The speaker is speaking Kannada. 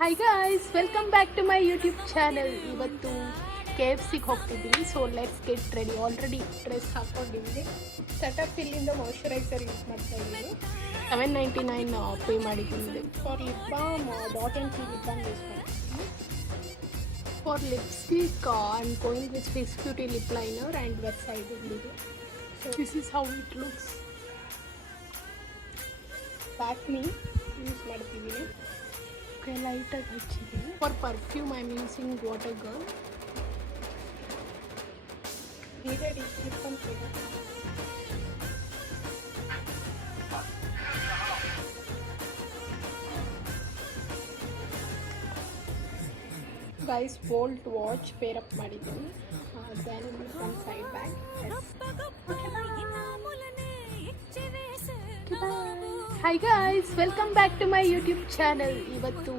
Hi guys, welcome back to my YouTube channel. ಇವತ್ತು KFCಗೆ ಹೋಗ್ತಿದ್ದೀವಿ. So let's get ready. Already dress ಹಾಕ್ಕೊಂಡಿದ್ದೀನಿ. ಸೆಟಪ್ ಇಲ್ಲಿಂದ ಮಾಯ್ಶ್ಚರೈಸರ್ ಯೂಸ್ ಮಾಡ್ತಾ ಇದ್ದೀನಿ. $7.99 ಪೇ ಮಾಡಿದ್ದೀನಿ. For lip balm dot and key lip balm use ಮಾಡ್ತೀನಿ. For lipstick I am going with face beauty lip liner and web side ಇಲ್ಲಿದೆ. So this is how it looks. Back me use ಮಾಡ್ತಿದ್ದೀನಿ. ಲೈಟಾಗಿ ಹಚ್ಚಿದ್ದೀನಿ. For perfume I am using water girl. Guys, Boult watch pair up ಮಾಡಿದ್ದೀನಿ. Then one side bag. Hi guys, welcome back to my YouTube channel. ಇವತ್ತು